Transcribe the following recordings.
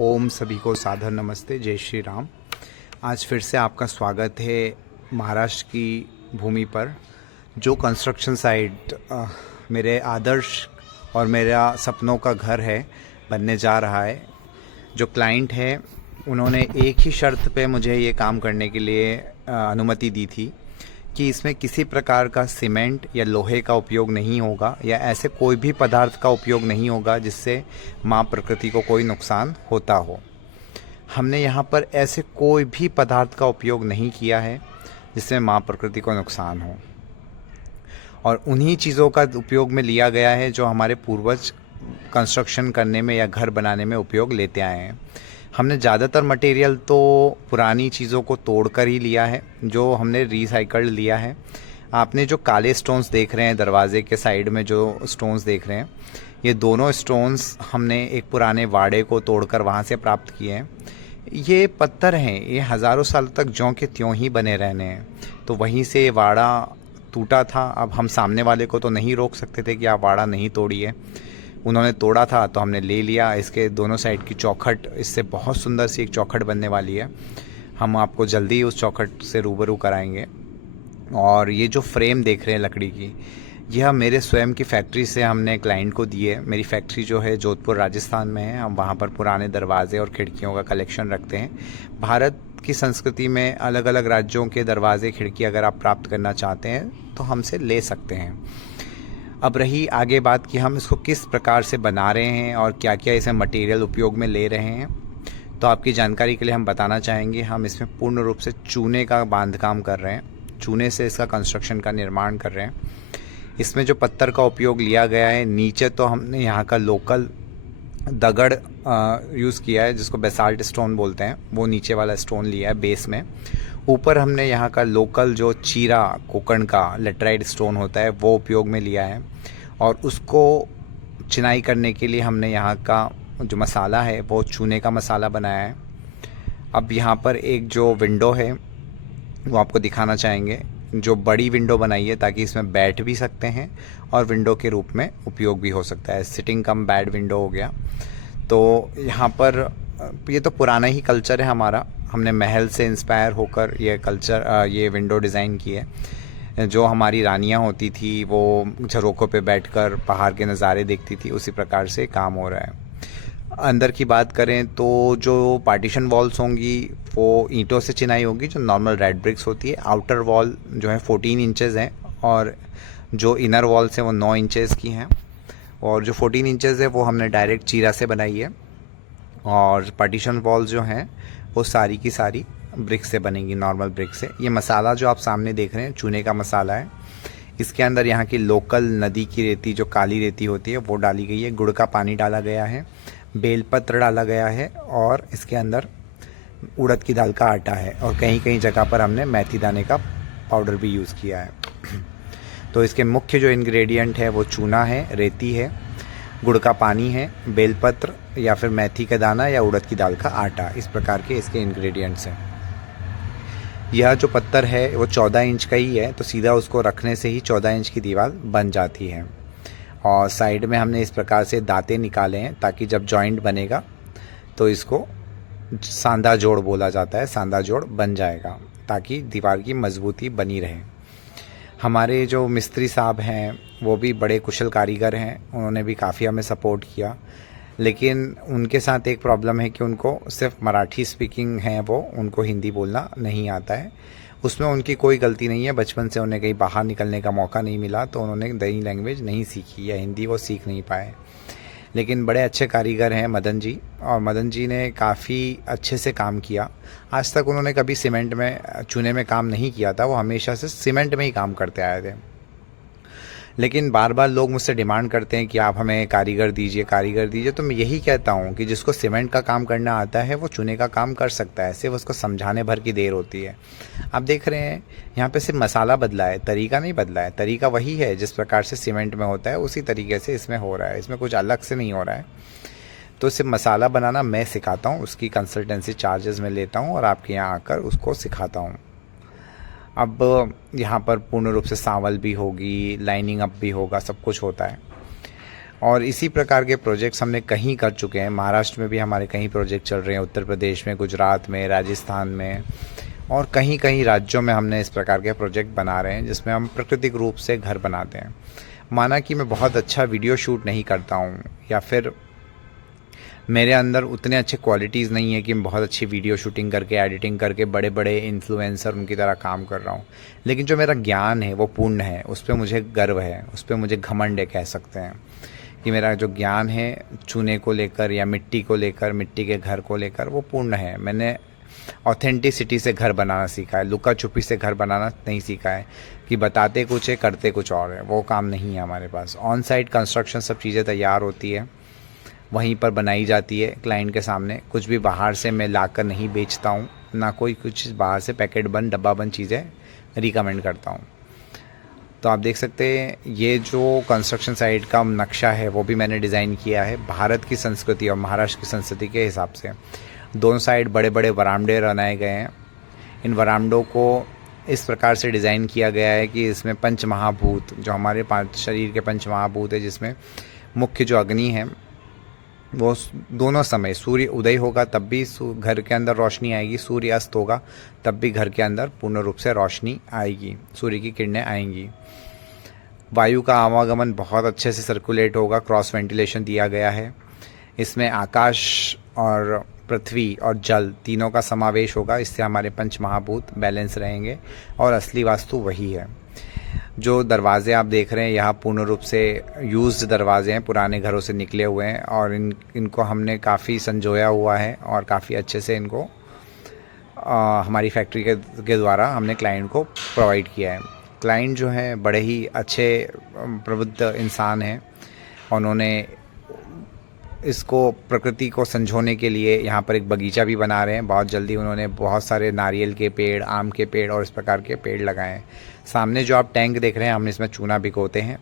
ओम सभी को सादर नमस्ते, जय श्री राम। आज फिर से आपका स्वागत है महाराष्ट्र की भूमि पर, जो कंस्ट्रक्शन साइट मेरे आदर्श और मेरा सपनों का घर है, बनने जा रहा है। जो क्लाइंट है उन्होंने एक ही शर्त पे मुझे ये काम करने के लिए अनुमति दी थी कि इसमें किसी प्रकार का सीमेंट या लोहे का उपयोग नहीं होगा या ऐसे कोई भी पदार्थ का उपयोग नहीं होगा जिससे माँ प्रकृति को कोई नुकसान होता हो। हमने यहाँ पर ऐसे कोई भी पदार्थ का उपयोग नहीं किया है जिससे माँ प्रकृति को नुकसान हो, और उन्हीं चीज़ों का उपयोग में लिया गया है जो हमारे पूर्वज कंस्ट्रक्शन करने में या घर बनाने में उपयोग लेते आए हैं। हमने ज़्यादातर मटेरियल तो पुरानी चीज़ों को तोड़कर ही लिया है, जो हमने रिसाइकल्ड लिया है। आपने जो काले स्टोन्स देख रहे हैं, दरवाजे के साइड में जो स्टोन्स देख रहे हैं, ये दोनों स्टोन्स हमने एक पुराने वाड़े को तोड़कर वहाँ से प्राप्त किए हैं। ये पत्थर हैं, ये हज़ारों साल तक ज्यों के त्यों ही बने रहने हैं। तो वहीं से ये वाड़ा टूटा था। अब हम सामने वाले को तो नहीं रोक सकते थे कि आप वाड़ा नहीं तोड़िए, उन्होंने तोड़ा था तो हमने ले लिया। इसके दोनों साइड की चौखट, इससे बहुत सुंदर सी एक चौखट बनने वाली है। हम आपको जल्दी ही उस चौखट से रूबरू कराएंगे। और ये जो फ्रेम देख रहे हैं लकड़ी की, यह मेरे स्वयं की फैक्ट्री से हमने क्लाइंट को दी है। मेरी फैक्ट्री जो है जोधपुर राजस्थान में है। हम वहाँ पर पुराने दरवाजे और खिड़कियों का कलेक्शन रखते हैं। भारत की संस्कृति में अलग अलग राज्यों के दरवाजे खिड़की अगर आप प्राप्त करना चाहते हैं तो हमसे ले सकते हैं। अब रही आगे बात कि हम इसको किस प्रकार से बना रहे हैं और क्या क्या इसमें मटेरियल उपयोग में ले रहे हैं, तो आपकी जानकारी के लिए हम बताना चाहेंगे। हम इसमें पूर्ण रूप से चूने का बांधकाम कर रहे हैं, चूने से इसका कंस्ट्रक्शन का निर्माण कर रहे हैं। इसमें जो पत्थर का उपयोग लिया गया है, नीचे तो हमने यहाँ का लोकल दगड़ यूज़ किया है जिसको बेसाल्ट स्टोन बोलते हैं, वो नीचे वाला स्टोन लिया है बेस में। ऊपर हमने यहाँ का लोकल जो चीरा कोकण का लेटराइट स्टोन होता है वो उपयोग में लिया है, और उसको चिनाई करने के लिए हमने यहाँ का जो मसाला है वो चूने का मसाला बनाया है। अब यहाँ पर एक जो विंडो है वो आपको दिखाना चाहेंगे, जो बड़ी विंडो बनाई है ताकि इसमें बैठ भी सकते हैं और विंडो के रूप में उपयोग भी हो सकता है। सिटिंग कम बेड विंडो हो गया। तो यहाँ पर ये तो पुराना ही कल्चर है हमारा। हमने महल से इंस्पायर होकर ये विंडो डिज़ाइन की है। जो हमारी रानियाँ होती थी वो झरोखों पे बैठकर पहाड़ के नज़ारे देखती थी, उसी प्रकार से काम हो रहा है। अंदर की बात करें तो जो पार्टीशन वॉल्स होंगी वो ईंटों से चिनाई होगी, जो नॉर्मल रेड ब्रिक्स होती है। आउटर वॉल जो है 14 इंचेस हैं और जो इनर वॉल्स हैं वो 9 इंचेस की हैं, और जो 14 इंचेस है वो हमने डायरेक्ट चीरा से बनाई है। और पार्टीशन वॉल्स जो हैं वो सारी की सारी ब्रिक से बनेंगी, नॉर्मल ब्रिक से। ये मसाला जो आप सामने देख रहे हैं चूने का मसाला है। इसके अंदर यहाँ की लोकल नदी की रेती, जो काली रेती होती है, वो डाली गई है। गुड़ का पानी डाला गया है, बेलपत्र डाला गया है, और इसके अंदर उड़द की दाल का आटा है, और कहीं कहीं जगह पर हमने मेथी दाने का पाउडर भी यूज़ किया है। तो इसके मुख्य जो इंग्रेडिएंट है वो चूना है, रेती है, गुड़ का पानी है, बेलपत्र या फिर मेथी का दाना या उड़द की दाल का आटा। इस प्रकार के इसके इंग्रेडिएंट्स हैं। यह जो पत्थर है वो 14 इंच का ही है, तो सीधा उसको रखने से ही 14 इंच की दीवार बन जाती है। और साइड में हमने इस प्रकार से दांते निकाले हैं ताकि जब जॉइंट बनेगा तो इसको सांधा जोड़ बोला जाता है, सांधा जोड़ बन जाएगा ताकि दीवार की मजबूती बनी रहे। हमारे जो मिस्त्री साहब हैं वो भी बड़े कुशल कारीगर हैं, उन्होंने भी काफ़ी हमें सपोर्ट किया। लेकिन उनके साथ एक प्रॉब्लम है कि उनको सिर्फ मराठी स्पीकिंग है, वो उनको हिंदी बोलना नहीं आता है। उसमें उनकी कोई गलती नहीं है, बचपन से उन्हें कहीं बाहर निकलने का मौका नहीं मिला तो उन्होंने नई लैंग्वेज नहीं सीखी या हिंदी वो सीख नहीं पाए। लेकिन बड़े अच्छे कारीगर हैं मदन जी, और मदन जी ने काफ़ी अच्छे से काम किया। आज तक उन्होंने कभी सीमेंट में, चूने में काम नहीं किया था, वो हमेशा से सीमेंट में ही काम करते आए थे। लेकिन बार बार लोग मुझसे डिमांड करते हैं कि आप हमें कारीगर दीजिए, कारीगर दीजिए। तो मैं यही कहता हूँ कि जिसको सीमेंट का काम करना आता है वो चूने का काम कर सकता है, सिर्फ उसको समझाने भर की देर होती है। आप देख रहे हैं यहाँ पे सिर्फ मसाला बदला है, तरीका नहीं बदला है। तरीका वही है जिस प्रकार से सीमेंट में होता है, उसी तरीके से इसमें हो रहा है, इसमें कुछ अलग से नहीं हो रहा है। तो सिर्फ मसाला बनाना मैं सिखाता हूँ, उसकी कंसल्टेंसी चार्जेस मैं लेता हूँ और आपके यहाँ आकर उसको सिखाता हूँ। अब यहाँ पर पूर्ण रूप से सांवल भी होगी, लाइनिंग अप भी होगा, सब कुछ होता है। और इसी प्रकार के प्रोजेक्ट्स हमने कहीं कर चुके हैं। महाराष्ट्र में भी हमारे कहीं प्रोजेक्ट चल रहे हैं, उत्तर प्रदेश में, गुजरात में, राजस्थान में और कहीं कहीं राज्यों में हमने इस प्रकार के प्रोजेक्ट बना रहे हैं जिसमें हम प्राकृतिक रूप से घर बनाते हैं। माना कि मैं बहुत अच्छा वीडियो शूट नहीं करता हूँ या फिर मेरे अंदर उतने अच्छे क्वालिटीज़ नहीं है कि मैं बहुत अच्छी वीडियो शूटिंग करके, एडिटिंग करके बड़े बड़े इन्फ्लुएंसर उनकी तरह काम कर रहा हूँ, लेकिन जो मेरा ज्ञान है वो पूर्ण है, उस पर मुझे गर्व है, उस पर मुझे घमंड है कह सकते हैं कि मेरा जो ज्ञान है चूने को लेकर या मिट्टी को लेकर, मिट्टी के घर को लेकर, वो पूर्ण है। मैंने ऑथेंटिसिटी से घर बनाना सीखा है, लुका छुपी से घर बनाना नहीं सीखा है कि बताते कुछ है करते कुछ और है, वो काम नहीं है हमारे पास। ऑन साइट कंस्ट्रक्शन सब चीज़ें तैयार होती है, वहीं पर बनाई जाती है क्लाइंट के सामने। कुछ भी बाहर से मैं लाकर नहीं बेचता हूँ, ना कोई कुछ बाहर से पैकेट बंद डब्बा बंद चीज़ें रिकमेंड करता हूँ। तो आप देख सकते हैं ये जो कंस्ट्रक्शन साइट का नक्शा है वो भी मैंने डिज़ाइन किया है भारत की संस्कृति और महाराष्ट्र की संस्कृति के हिसाब से। दोनों साइड बड़े बड़े वरामदे बनाए गए हैं। इन वरामदों को इस प्रकार से डिज़ाइन किया गया है कि इसमें पंच महाभूत, जो हमारे 5 शरीर के पंच महाभूत है, जिसमें मुख्य जो अग्नि है वो दोनों समय, सूर्य उदय होगा तब भी घर के अंदर रोशनी आएगी, सूर्य अस्त होगा तब भी घर के अंदर पूर्ण रूप से रोशनी आएगी, सूर्य की किरणें आएंगी। वायु का आवागमन बहुत अच्छे से सर्कुलेट होगा, क्रॉस वेंटिलेशन दिया गया है। इसमें आकाश और पृथ्वी और जल तीनों का समावेश होगा, इससे हमारे पंच महाभूत बैलेंस रहेंगे और असली वास्तु वही है। जो दरवाज़े आप देख रहे हैं यहाँ पूर्ण रूप से यूज्ड दरवाजे हैं, पुराने घरों से निकले हुए हैं और इनको हमने काफ़ी संजोया हुआ है और काफ़ी अच्छे से इनको हमारी फैक्ट्री के द्वारा हमने क्लाइंट को प्रोवाइड किया है। क्लाइंट जो है बड़े ही अच्छे प्रबुद्ध इंसान हैं, उन्होंने इसको प्रकृति को संजोने के लिए यहाँ पर एक बगीचा भी बना रहे हैं। बहुत जल्दी उन्होंने बहुत सारे नारियल के पेड़, आम के पेड़ और इस प्रकार के पेड़ लगाए हैं। सामने जो आप टैंक देख रहे हैं, हम इसमें चूना भिगोते हैं,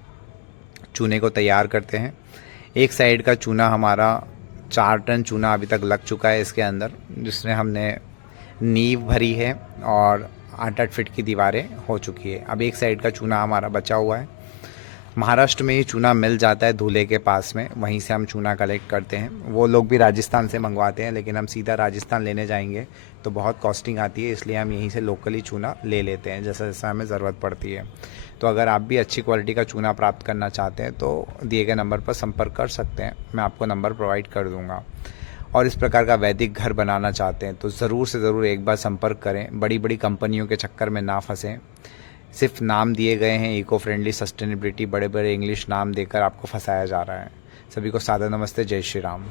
चूने को तैयार करते हैं। एक साइड का चूना हमारा 4 टन चूना अभी तक लग चुका है इसके अंदर, जिसमें हमने नींव भरी है और 8-8 फीट की दीवारें हो चुकी है। अब एक साइड का चूना हमारा बचा हुआ है। महाराष्ट्र में ही चूना मिल जाता है धुले के पास में, वहीं से हम चूना कलेक्ट करते हैं। वो लोग भी राजस्थान से मंगवाते हैं, लेकिन हम सीधा राजस्थान लेने जाएंगे तो बहुत कॉस्टिंग आती है, इसलिए हम यहीं से लोकली चूना ले लेते हैं जैसा जैसा हमें ज़रूरत पड़ती है। तो अगर आप भी अच्छी क्वालिटी का चूना प्राप्त करना चाहते हैं तो दिए गए नंबर पर संपर्क कर सकते हैं, मैं आपको नंबर प्रोवाइड कर दूँगा। और इस प्रकार का वैदिक घर बनाना चाहते हैं तो ज़रूर से ज़रूर एक बार संपर्क करें। बड़ी बड़ी कंपनियों के चक्कर में ना फंसें। सिर्फ नाम दिए गए हैं इको फ्रेंडली, सस्टेनेबिलिटी, बड़े बड़े इंग्लिश नाम देकर आपको फंसाया जा रहा है। सभी को सादर नमस्ते, जय श्री राम।